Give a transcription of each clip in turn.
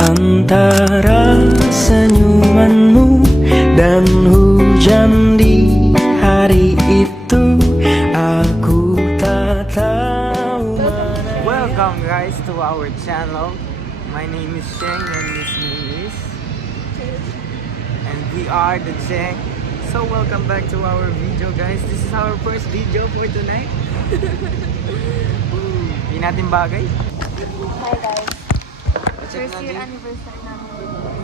antara senyumanmu dan hujan di hari itu, aku tak tahu mana. Welcome guys to our channel. My name is Sheng and his name is and we are the Cheng. So welcome back to our video guys. This is our first video for tonight. Hindi natin bagay. Hi guys, Check first year natin. anniversary namin.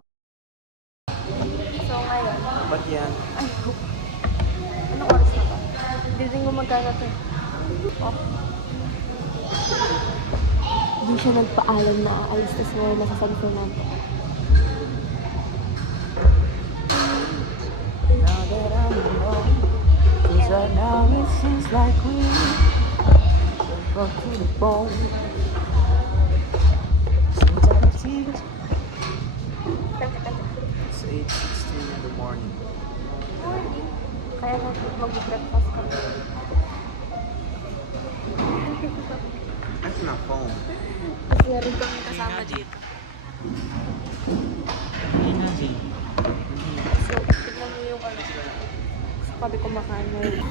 So ngayon, Ba't yan? ay, anong oras na ba? Hindi rin gumagana to. Oh. Hindi siya nagpaalam na aalis na siya na sa San Fernando. Now that I'm alone, 'cause right now it seems like we broke to the bone. Sometimes it's 8:16 in the morning. Morning. Kaya mag-breakfast kami. That's not phone. Kasi rin kami kasama dito. So, tignan mo yung ano. Sa kabi kumakain na yun.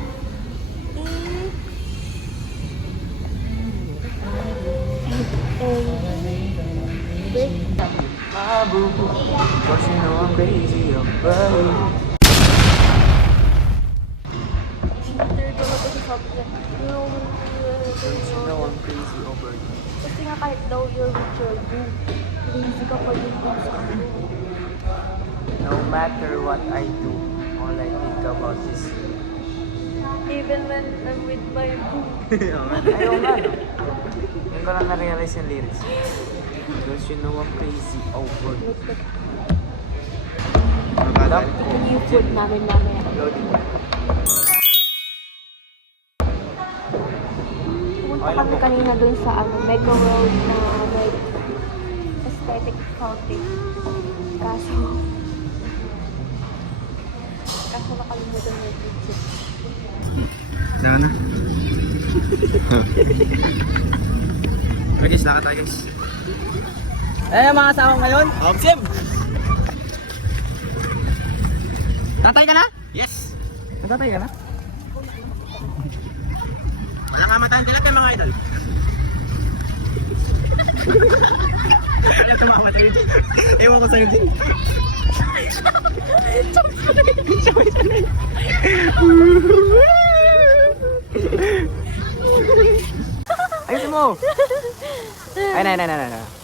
My boo boo, 'cause you know I'm crazy over you. Cheater ko na kasi sabi niya. Don't you know I'm crazy over you. Kasi nga kahit daw you're with your boo, lazy ka pa din dun sa ano. No matter what I do, all I think about is you. Even when I'm with my boo. Ayaw nga, no? Hindi ko lang na-realize yung lyrics. Because you know I'm crazy over you. Dump ko. Ito yung food namin mamaya. Loading. Pumunta kami kanina dun sa ano, Mega World na may aesthetic fountain. Kaso nakalimutan mo yung pizza. Saan na? Okay guys, lakad tayo guys. Eh, mga kasama ngayon? Sim! Tatay ka na? Yes! Natatay ka na? Wala kamatahan ka na mga idol. Ano yung tumawa tayo dyan? Ewan ko sa'yo din. Sabay-sabay. Ayusin mo! Ay, na.